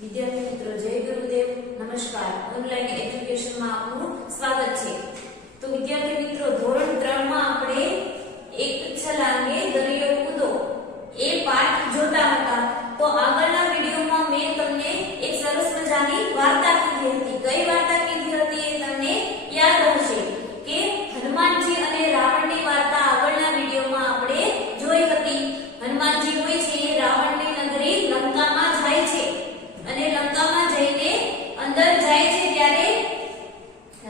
વિદ્યાર્થી મિત્રો, જય ગુરુદેવ. નમસ્કાર. ઓનલાઈન એજ્યુકેશનમાં આપનું સ્વાગત છે. તો વિદ્યાર્થી મિત્રો, ધોરણ 3 માં આપણે એક છલાંગે દરિયો કૂદો એ પાઠ જોતા હતા. તો આગળના વિડિયોમાં મેં તમને એક સરસ મજાની વાર્તા કીધી હતી. કઈ વાર્તા કીધી હતી એ તમને યાદ હશે કે હનુમાનજી અને રાવણની વાર્તા આગળના વિડિયોમાં આપણે જોઈ હતી. હનુમાનજી હોય છે એ રાવણની નગરી લંકામાં જાય છે અને લંકામાં જઈને અંદર જાય છે ત્યારે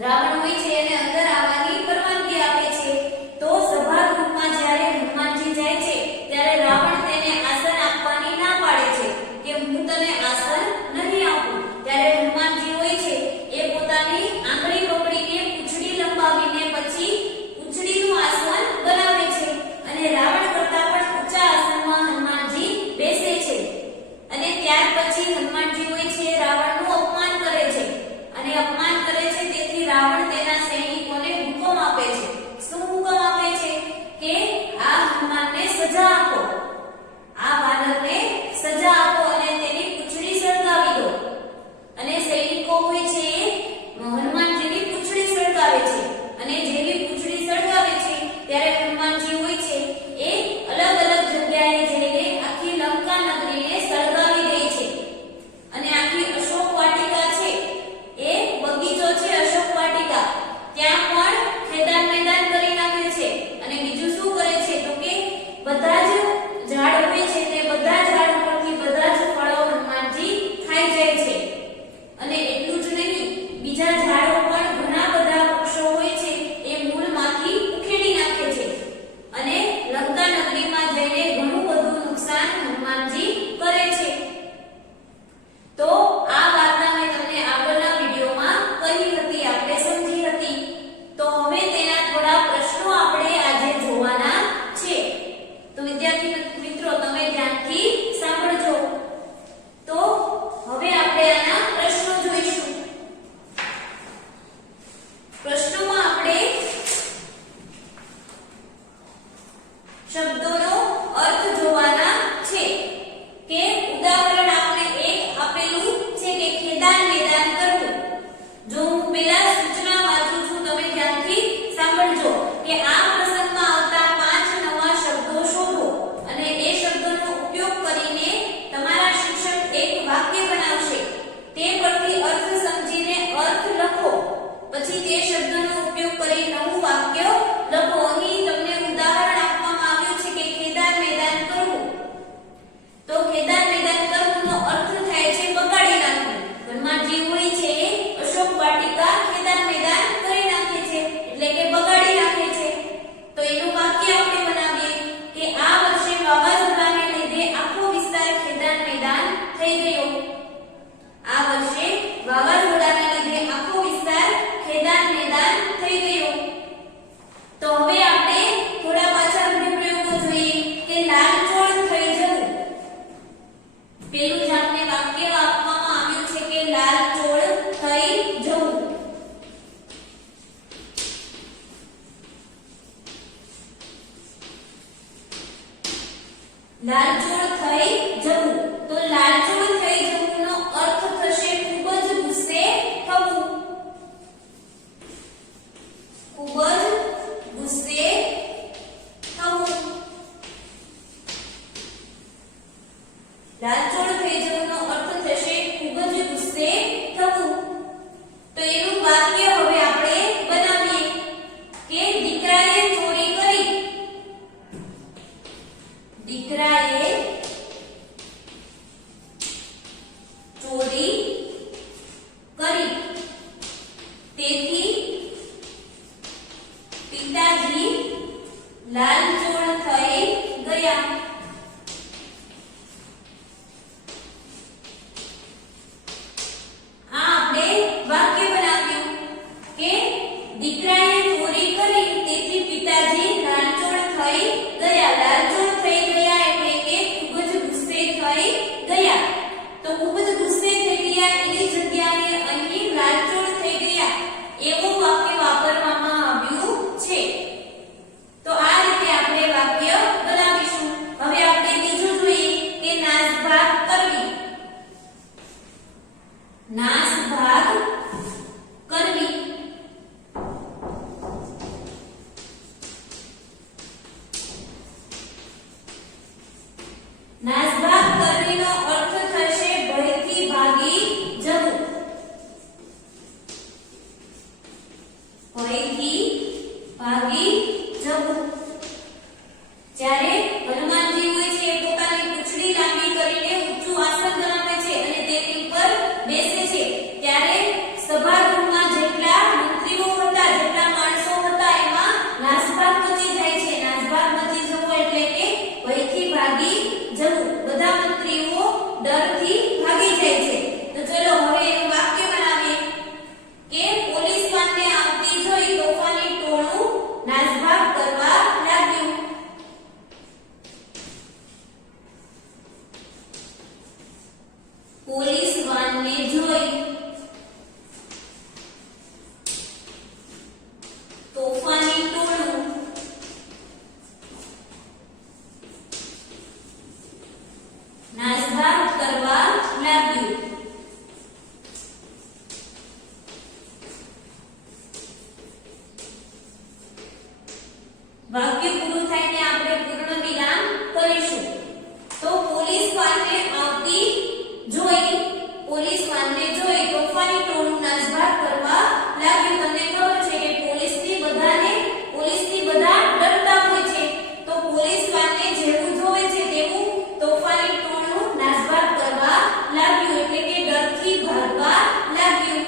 રાવણ હોય છે એને અંદર આવવાની પરવાનગી આપે છે. તો સભાગૃહમાં જ્યારે હનુમાનજી જાય છે ત્યારે રાવણ તેને આસન આપવાની ના પાડે છે કે હું તને આસન નહીં આપું. ત્યારે હનુમાનજી હોય છે એ પોતાની આંગળી પકડીને પૂંછડી લંબાવીને પછી પૂંછડીનું આસન બનાવે છે અને રાવણ કરતા પણ ઊંચા આસનમાં હનુમાનજી બેસે છે. અને ત્યાર પછી હનુમાનજી હોય છે રાવણનું અપમાન કરે છે અને અપમાન કરે છે તેથી રાવણ તેના સૈનિકોને હુકમ આપે છે. શું હુકમ આપે છે કે આ હનુમાનને સજા આપો, આ વાનરને સજા આપો અને તેની પૂંછડી સળગાવી દો. અને સૈનિકો હોય છે એ હનુમાનજીની પૂંછડી સળગાવે છે અને જેવી પૂંછડી સળગાવે છે ત્યારે હનુમાનજી હોય છે એ અલગ અલગ જગ્યાએ જઈને આખી લંકા નગરીને સળગાવી દે છે. અને આખી અશોક વાટિકા છે એ બગીચો છે અશોક વાટિકા, ત્યાં પણ ખેદાન મેદાન કરી નાખે છે. અને બીજું શું કરે છે તો કે બધા જ ઝાડ હોય છે તે બધા ઝાડ પરથી બધા જ ફળો હનુમાનજી ખાઈ જાય છે. અને એટલું જ નહીં, બીજા ઝાડો પણ ઘણા બધા વૃક્ષો હોય છે એ મૂળમાંથી ઉખેડી નાખે છે અને લંકા નગરીમાં જઈને ઘણું બધું નુકસાન હનુમાનજી કરે છે. તો આ વાર્તા મેં તમને આગળના વિડિયોમાં કહી હતી, આપણે સમજી હતી. તો હવે તેના થોડા પ્રશ્નો આપણે આજે જોવાના છે. તો વિદ્યાર્થી મિત્રો, તમે ધ્યાનથી સાંભળજો. તો હવે આપણે આના પ્રશ્નો જોઈશું. પ્રશ્નોમાં આપણે શબ્દોનો અર્થ જોવાના છે. કે ઉદાહરણ આપણે એક આપેલું છે કે ખેદાન મેદાન કરવું. જો હું પહેલા સૂચના વાંચું છું, તમે ધ્યાનથી સાંભળજો કે આ પ્રસંગમાં આવતા 5 નવા શબ્દો શોધો અને એ શબ્દોનો ઉપયોગ કરીને તમારા શિક્ષક એક વાક્ય બનાવશે. તે પરથી અર્થ સમજીને અર્થ લખો. પછી તે શબ્દોનો ઉપયોગ કરી નવું વાક્ય લખો. અહીં તમને ઉદાહરણ આપવામાં આવ્યું છે કે ખેદાન મેદાન કરવું. તો ખેદાન મેદાન કરવુંનો અર્થ થાય છે બગાડી નાખવું. હનુમાનજી હોય છે અશોક વાટિકા ખેદાન મેદાન કરી નાખે છે એટલે કે બગાડી નાખે છે. તો એનું વાક્ય આપણે બનાવીએ કે આ વર્ષે વાવાઝોડાને લીધે આખો વિસ્તાર ખેદાન મેદાન થઈ ગયો. આ વર્ષે વાવાઝોડાને લીધે આખો વિસ્તાર ખેદાન મેદાન થઈ ગયો. તો હવે આપણે થોડા પાછળ રૂઢિપ્રયોગો જોઈએ કે લાલચોળ થઈ જવું. પેલું જ આપણે વાક્ય આપવામાં આવ્યું છે કે લાલચોળ થઈ જવું. લાલચોળ થઈ જવું. તો લાલચોળ થઈ જવુંનો અર્થ થશે ખૂબ જ ગુસ્સે થવું. ખૂબ જ ગુસ્સે થવું. લાલચોળ થઈ જવુંનો અર્થ થશે ખૂબ જ ગુસ્સે થવું. તો એનું વાક્ય હવે આપણે બનાવીએ કે દીકરાએ ચોરી કરી. દીકરાએ ચોરી કરી તેથી પિતાજી લાલચોળ થઈ ગયા. આ આપણે વાક્ય બનાવ્યું કે દીકરાએ ચોરી કરી તેથી પિતાજી લાલચોળ થઈ ગયા. લાલચોળ થઈ ગયા એટલે કે ખૂબ જ ગુસ્સે થઈ ગયા. તો ખૂબ જ ગુસ્સે થઈ ગયા એની જગ્યાએ અહીં લાલચોળ થઈ ગયા એવું વાક્ય વાપરવામાં આવ્યું છે. તો આ રીતે આપણે નાસભાગ કરવીનો અર્થ થશે ભયથી ભાગી જવું. ભયથી ભાગી જવું. જ્યારે હનુમાનજી હોય છે એ પોતાની પૂંછડી લાંબી કરીને ઊંચું આસન બનાવે છે અને તેની ઉપર બેસે છે ત્યારે સભાગૃહમાં જેટલા મંત્રીઓ હતા, જેટલા માણસો હતા એમાં નાસભાગ મચી જાય છે. નાસભાગ મચી જવું એટલે કે ભયથી ભાગી જવું. બધા મંત્રીઓ ડરથી ભાગી જાય છે. તો ચલો હવે એનું વાક્ય બનાવીએ કે પોલીસ વાનને આવતી જોઈ તોફાની ટોળું નાસભાગ કરવા લાગ્યું. પોલીસ વાનને જોઈ તોફાની ટોળું નાસભાગ કરવા લાગ્યું. વાક્ય પૂરું થાય ને આપણે પૂર્ણ વિરામ કરીશું. તો પોલીસ વાનને આવતી જોઈ તોફાની ટોળું નાસભાગ કરવા લાગ્યું. તમને ખબર છે કે પોલીસથી બધા ડરતા હોય છે. તો પોલીસ વાનને જેવું જોવે છે તેવું તોફાની ટોળું નાસભાગ કરવા લાગ્યું એટલે કે ડરથી ભાગવા લાગ્યું.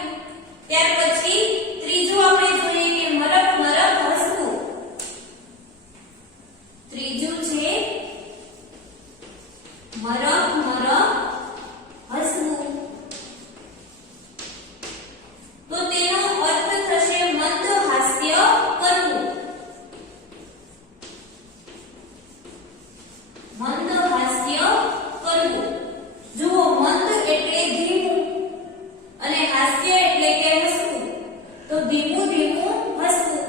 ત્યાર પછી ત્રીજું આપણે જોઈએ કે મરક મરક હસવું. ત્રીજું છે મરક મરક હસવું. તો તેનો અર્થ થશે મંદ હાસ્ય કરવું. મંદ હાસ્ય કરવું. જુઓ, મંદ એટલે ધીમું અને હાસ્ય એટલે કે હસવું. તો ધીમું ધીમું હસવું.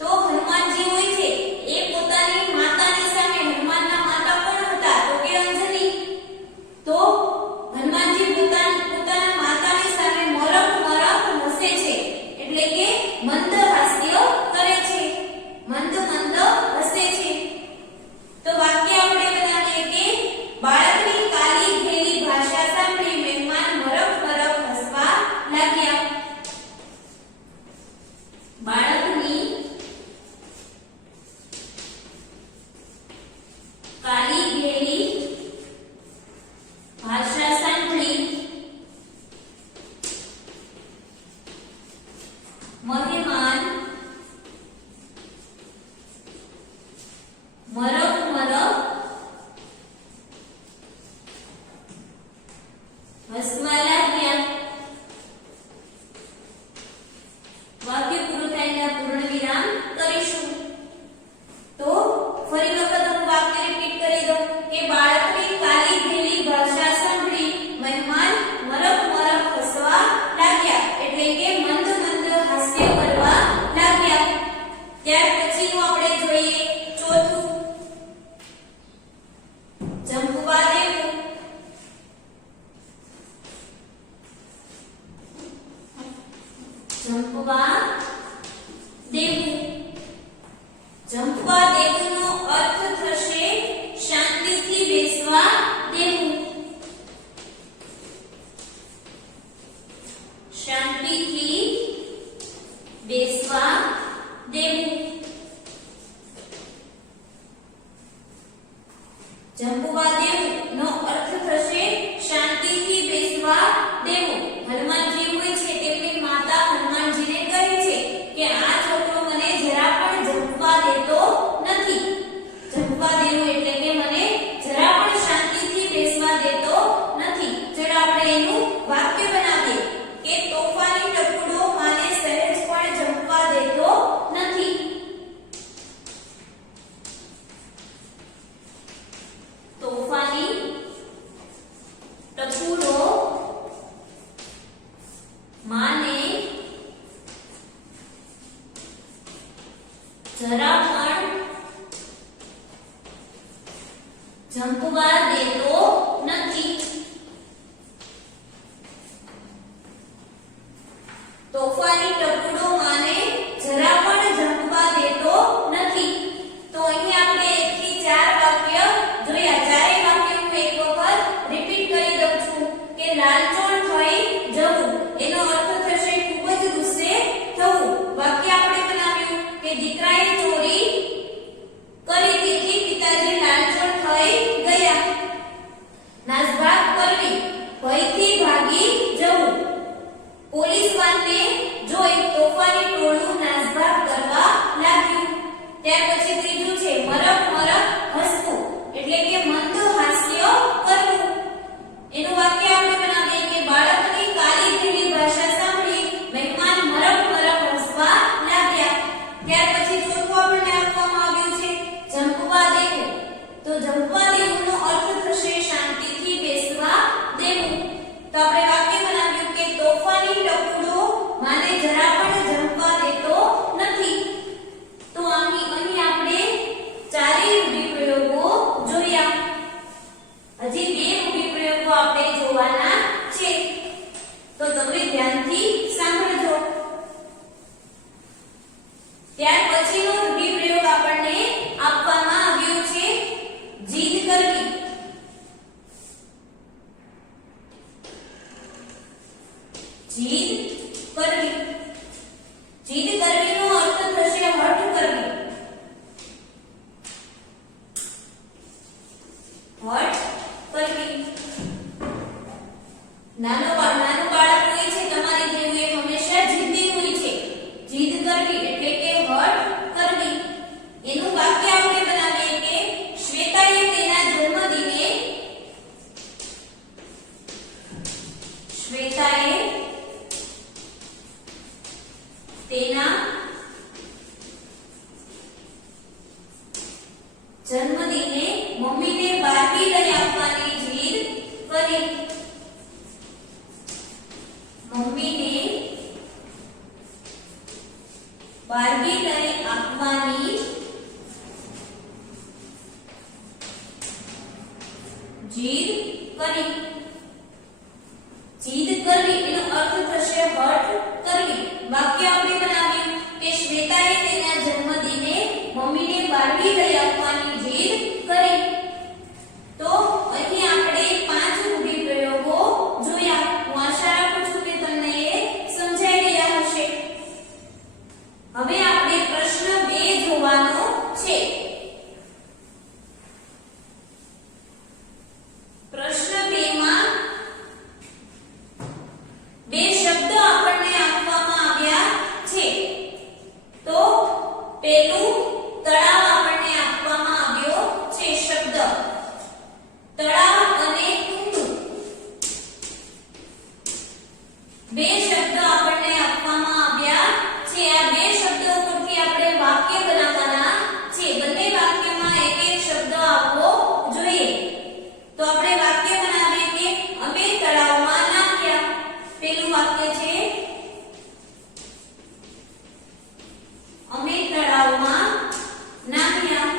તો હનુમાનજી હોય છે એ પોતાની માતાની સામે, હનુમાનના માતા કોણ હતા તો કે અંજની. તો હનુમાનજી પોતાના માતાની સામે મરક મરક હસે છે એટલે કે મંદ હાસ્ય કરે છે, મંદ મંદ હસે છે. તો વાક્ય આપણે બનાવીએ કે બાળકની કાલી ઘેલી ભાષા સાંભળી મહેમાન મરક મરક હસવા લાગ્યા. બાળકની કાલી ઘેલી ભાષા સાંભળી મહેમાન મરક મરક હસવા લાગ્યા. વાક્ય પૂરું થાય પૂર્ણ વિરામ કરીશું. તો ફરી વખત હું વાક્ય રિપીટ કરી દઉં કે બાળકની કાલી ઘેલી ભાષા સાંભળી મહેમાન મરક મરક હસવા લાગ્યા એટલે કે મંદ મંદ હાસ્ય કરવા લાગ્યા. ત્યાર પછીનું આપણે જોઈએ ચોથું જંપવા દેવું. જંપવા દેવું. જંપવા દેવુંનો અર્થ થશે શાંતિથી બેસવા દેવું. શાંતિથી બેસવા દેવું. જંપવા દેવું નો અર્થ થશે શાંતિથી બેસવા દેવું. હનુમાનજી હોય છે તેમની માતા હનુમાનજીને કહે છે કે આ છોકરો મને જરા પણ જંપવા દેતો નથી. જંપવા દેવું એટલે કે મને જરા પણ શાંતિથી બેસવા દેતો નથી. ચલો આપણે એનું વાક્ય બનાવીએ કે તોફાની ટપુડો માને સહેજ પણ જંપવા દેતો નથી. તોફાની ટપુડો માને જરા પણ જંપવા દેતો નથી. તોફાની ટપુડો માને જરા પણ જંપવા દેતો નથી. તો અહીં આપણે 1 થી 4 વાક્ય જોયા. ચારેય વાક્યો ચોરી કરી તેથી પિતાજી લાલચોળ થઈ ગયા. નાસભાગ કરવી, ભયથી ભાગી જવું. પોલીસ વાનને જોઈ તોફાની ટોળું નાસભાગ કરવા લાગ્યું. ત્યાર પછી ત્રીજું છે મરક મરક હસવું, એટલે કે મંદ હાસ્ય કરવું. એનું વાક્ય આપણે બનાવીએ કે બાળકની કાલી ભીની ભાષા સાંભળી મહેમાન મરક મરક હસવા લાગ્યા. ત્યાર પછી ચોથું આપણને આપવામાં આવ્યું છે જંપવા દેવું. તો જંપવા દેવુંનો અર્થ થશે શાંતિથી બેસવા દેવું. તો આપણે વાક્ય બનાવ્યું કે તોફાની ટપુડો માને જરા પણ જંપવા દેતો નથી. તો અહીં આપણે ચારેય રૂઢિપ્રયોગો જોયા. હજી બે રૂઢિપ્રયોગો આપણે જોવાના છે, તો તમે ધ્યાનથી સાંભળજો. ત્યાર પછીનો રૂઢિપ્રયોગ આપણને આપવામાં આવ્યો છે જીદ કરવી. જીદ કરવી. જીદ કરવીનો અર્થ થશે હઠ કરવી. હઠ કરવી. નાનું બાળક હોય છે તમારી જેવું, એ હંમેશા જિદ્દી હોય છે. જીદ કરવી એટલે કે હઠ કરવી. એનું વાક્ય આપણે બનાવીએ કે શ્વેતાએ તેના જન્મદિને મમ્મીને બાર્બી લઈ આપવાની જીદ કરી. મમ્મીને બાર્બી લઈ આપવાની જીદ કરી. જીદ કરવી એનો અર્થ થશે હઠ કરવી. વાક્ય આપણે બનાવ્યું કે શ્વેતાએ તેના જન્મદિને મમ્મીને બાર્બી લઈ આપવાની જીદ કરી. તો અહીં આપણે 5 રૂઢિપ્રયોગો જોયા. હું આશા રાખું છું કે તમને એ સમજાઈ ગયા હશે. હવે આપણે પ્રશ્ન 2 જોવાનો છે. પ્રશ્ન 2 માં બે શબ્દ આપણને આપવામાં આવ્યા છે. તો પેલું તળાવ આપણને આપવામાં આવ્યો છે શબ્દ. તળાવ અને ઊંડું બે શબ્દ આપણને આપવામાં આવ્યા છે. આ બે શબ્દો પરથી આપણે વાક્ય બનાવવાના છે. બંને વાક્યમાં એક એક શબ્દ આવવો જોઈએ. તો આપણે વાક્ય બનાવીએ કે અમે તળાવમાં નાખ્યા. પેલું વાક્ય છે અમે તળાવમાં નાખ્યા.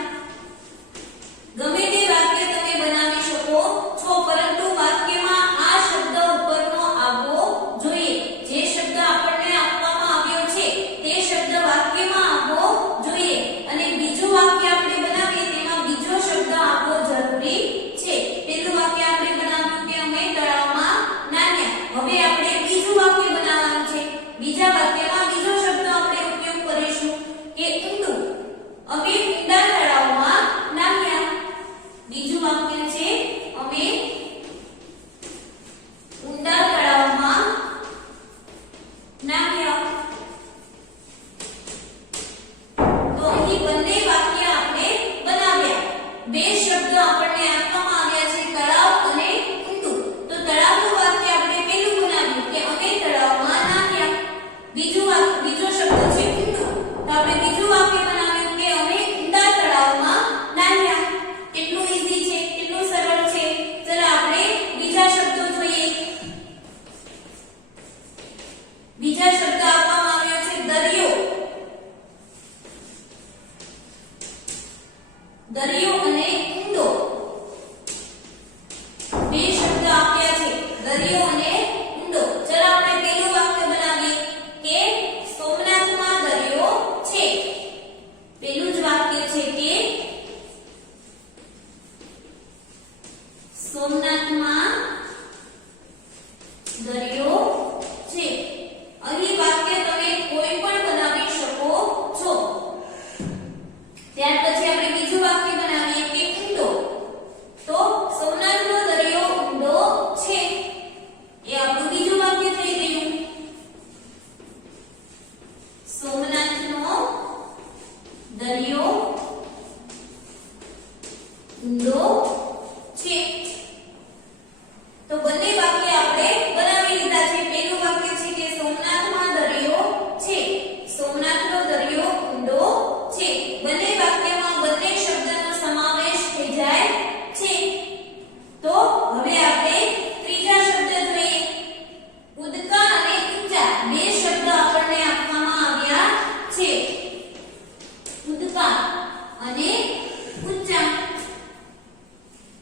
ગમે તે વાક્ય તમે બનાવી શકો છો, પરંતુ વાક્યમાં આ શબ્દ ઉપરનો આવવો જોઈએ. જે શબ્દ આપણને આપવામાં આવ્યો છે તે શબ્દ વાક્યમાં આવવો જોઈએ. અને બીજું વાક્ય આપણે બનાવીએ તેમાં બીજો શબ્દ આવવો જરૂરી છે. પેલું વાક્ય આપણે બનાવ્યું કે અમે તળાવમાં નાખ્યા. હવે આપણે બીજું વાક્ય બનાવવાનું છે. બીજા વાક્યમાં બીજો શબ્દ આપણે ઉપયોગ કરીશું કે ઊંડું. અમે ઊંડા તળાવમાં નાખ્યા. બીજું વાક્ય છે અમે ઊંડા તળાવમાં નાખ્યા. તો અહીં બંને વાક્ય આપણે બનાવ્યા. બે શબ્દ આપણને આપવામાં આવ્યા છે તળાવ અને ઊંડું. તો તળાવનું વાક્ય આપણે પેલું બનાવ્યું કે અમે તળાવમાં નાખ્યા. બીજો શબ્દ છે ઊંડું. તો આપણે બીજું વાક્ય બનાવ્યું કે અમે ઊંડા તળાવમાં નાખ્યા. કેટલું ઈઝી છે, કેટલું સરળ છે. ચલો આપણે બીજા શબ્દો જોઈએ. બીજા શબ્દ આપવામાં આવ્યો છે દરિયો. દરિયો અને ઊંડો બે શબ્દ આપ્યા છે. દરિયો અને ઊંડો. ચલો આપણે પેલું વાક્ય બનાવીએ કે સોમનાથમાં દરિયો છે. પેલું જ વાક્ય છે કે સોમનાથમાં દરિયો છે. અહીં વાક્ય તમે કોઈ પણ બનાવી શકો છો. ત્યાર પછી આપણે બીજું વાક્ય બનાવીએ કે ઊંડો. તો સોમનાથનો દરિયો ઊંડો છે, એ આપણું બીજું વાક્ય થઈ ગયું. સોમનાથનો દરિયો ઊંડો છે. તો બંને વાક્ય આપણે બનાવી લીધા છે. પહેલું વાક્ય છે કે સોમનાથમાં દરિયો છે, સોમનાથનો દરિયો ઊંડો છે. બંને વાક્યમાં બંને શબ્દનો સમાવેશ થઈ જાય છે. તો હવે આપણે ત્રીજા શબ્દ જોઈએ. ઉદકા અને ઊંચા બે શબ્દ આપણને આપવામાં આવ્યા છે. ઉદકા અને ઊંચા.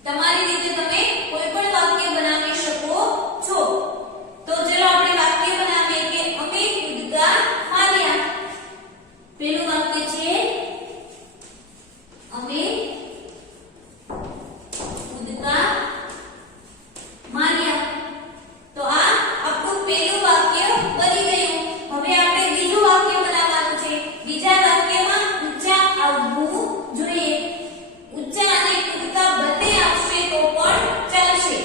તમારી રીતે તમે કોઈ પણ વાક્ય બનાવી શકો છો. તો ચલો આપણે વાક્ય બનાવીએ કે અમે કૂદકા માર્યા. પહેલું વાક્ય છે અમે કૂદકા માર્યા. તો આ આપણું પહેલું વાક્ય બની ગયું. હવે આપણે બીજું વાક્ય બનાવવાનું છે. બીજા વાક્યમાં ઊંચા આવવું જોઈએ. ઊંચા અને કૂદકા બંને આવશે તો પણ ચાલશે.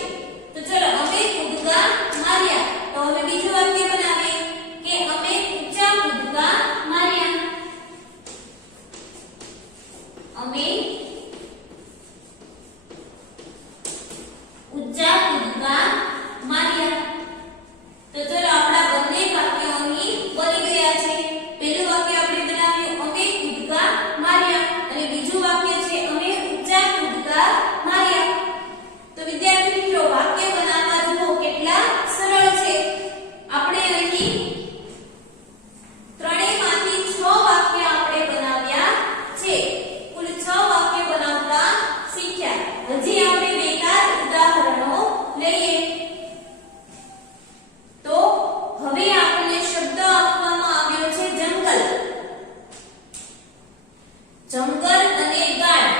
તો ચલો અમે કૂદકા માર્યા. તો હવે બીજું વાક્ય બનાવીએ કે અમે ઊંચા કૂદકા માર્યા. અમે ઊંચા કૂદકા માર્યા. તો ચલો આપણા બંને વાક્યો અહીં બની ગયા છે. પહેલું વાક્ય આપણે બનાવ્યું અમે કૂદકા માર્યા અને બીજું વાક્ય છે અમે ઊંચા કૂદકા માર્યા. તો વિદ્યાર્થી મિત્રો વાક્ય બનાવવા જુઓ કેટલા સરળ છે. આપણે અહીં ત્રણેયમાંથી 6 વાક્ય આપણે બનાવ્યા છે. કુલ 6 વાક્ય બનાવતા શીખ્યા. હજી આપણે એકાદ ઉદાહરણો લઈએ. તો હવે આપણને શબ્દ આપવામાં આવ્યો છે જંગલ. જંગલ અને ગાઢ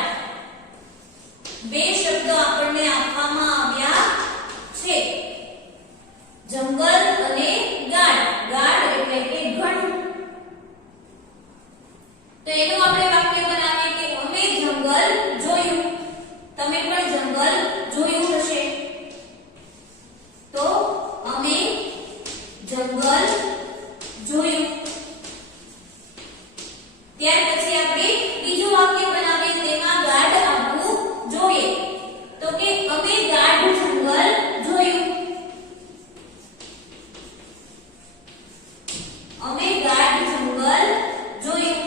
બે શબ્દો આપણને આપવામાં આવ્યા છે. જંગલ અને ગાઢ. ગાઢ એટલે કે ઘણું. તો એનું આપણે વાક્ય બનાવીએ કે અમે જંગલ જોયું. તમે પણ જંગલ જોયું હશે. તો અમે જંગલ જોયું. ત્યાર પછી આપણે બીજું વાક્ય બનાવીએ તેમાં ગાઢ આવવું જોઈએ. તો કે અમે ગાઢ જંગલ જોયું. અમે ગાઢ જંગલ જોયું.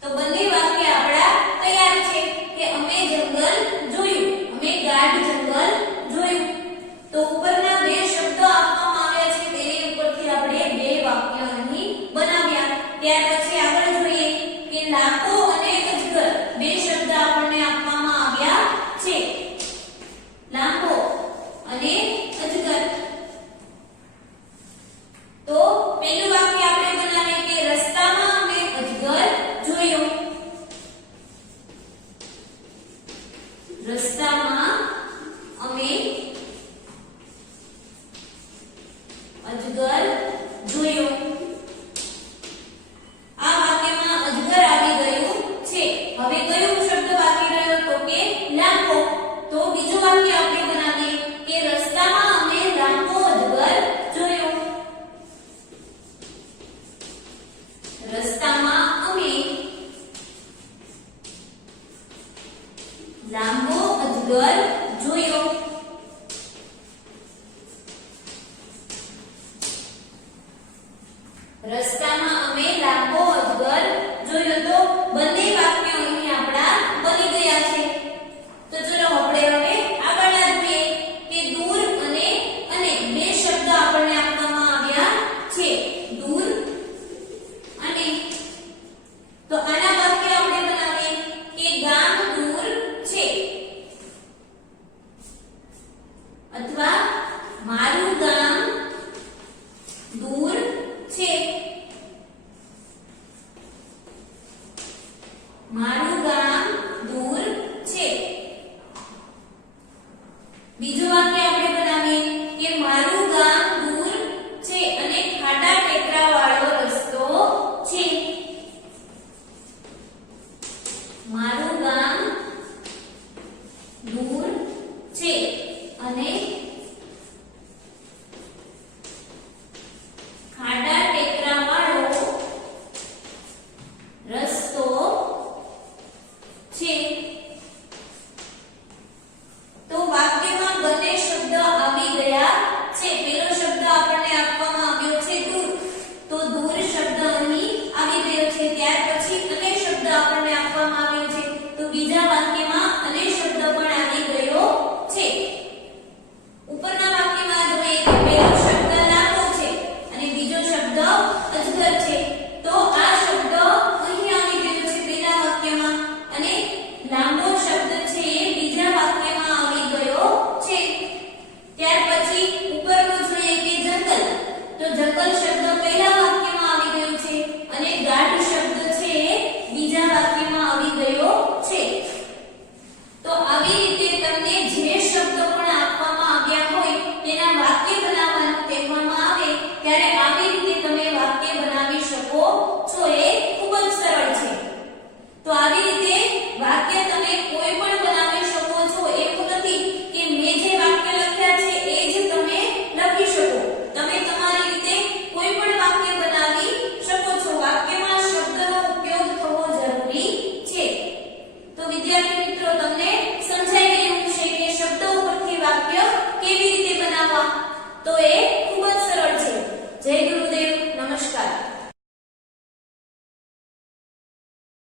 તો બંને વાક્ય આપણા તૈયાર છે કે અમે જંગલ જોયું, અમે ગાઢ જંગલ જોયું. તો ઉપરના બે શબ્દો આપવામાં આવ્યા છે તેની ઉપરથી આપણે બે વાક્ય અહીં બનાવ્યા. ત્યાર પછી આગળ જોઈએ કે લાંબો અને અજગર બે શબ્દ આપણને આપવામાં આવ્યા છે. લાંબો અને અજગર. તો પહેલું વાક્ય આપણે બનાવીએ કે રસ્તામાં અમે અજગર જોયો. રસ્તામાં અમે અજગર જોયો. આ વાક્યમાં અજગર આવી ગયું છે. હવે કયો શબ્દ બાકી રહ્યો તો કે લાંબો. તો બીજું વાક્ય આપણે બનાવીએ કે રસ્તામાં અમે લાંબો અજગર જોયો. રસ્તામાં અમે લાંબો અજગર જોયો. રસ્તામાં અમે લાંબો અજગર જોયો. તો બંને વાક્યો અહીં આપણા બની ગયા છે. તો ચલો આપણે હવે આગળના જોઈએ કે દૂર અને બે શબ્દ આપણને આપવામાં આવ્યા છે. દૂર અને. તો આના વાક્ય આપણે બનાવીએ કે ગામ દૂર છે. અથવા મારું ગામ દૂર છે. મારું ગામ દૂર છે. બીજું વાક્ય આપણે બનાવીએ કે મારું ગામ દૂર છે અને ખાડા ટેકરા વાળો રસ્તો છે. બીજા વાક્યમાં અને શબ્દ પણ આવી ગયો છે. ઉપરના વાક્યમાં જોઈએ કે પહેલો શબ્દ લાંબો છે અને બીજો શબ્દ અજગર છે. તો આ શબ્દ અહીં આવી ગયો છે પહેલા વાક્યમાં અને લાંબો શબ્દ છે એ બીજા વાક્યમાં આવી ગયો છે. ત્યાર પછી ઉપરનું જોઈએ કે જંગલ. તો જંગલ શબ્દ પહેલા વાક્યમાં આવી ગયો છે અને ગાઢ શબ્દ છે એ બીજા વાક્યમાં આવી ગયો છે. તો આવી રીતે તમને જે શબ્દ પણ આપવામાં આવ્યા હોય તેના વાક્ય બનાવવાનું કહેવામાં આવે ત્યારે આવી રીતે તમે વાક્ય બનાવી શકો છો. એ ખૂબ જ સરળ છે. તો આવી રીતે વાક્ય તમે કોઈ પણ બનાવી શકો છો. એવું નથી કે મેં જે વાક્ય લખ્યા છે એ જ તમે લખી શકો. તમે તમારી રીતે કોઈ પણ વાક્ય બનાવી શકો છો. વાક્યમાં શબ્દનો ઉપયોગ થવો જરૂરી છે. તો વિદ્યાર્થી મિત્રો તમને સમજાઈ ગયું છે કે શબ્દો ઉપરથી વાક્ય કેવી રીતે બનાવવા. તો એ ખૂબ જ સરળ છે. જય ગુરુદેવ. નમસ્કાર.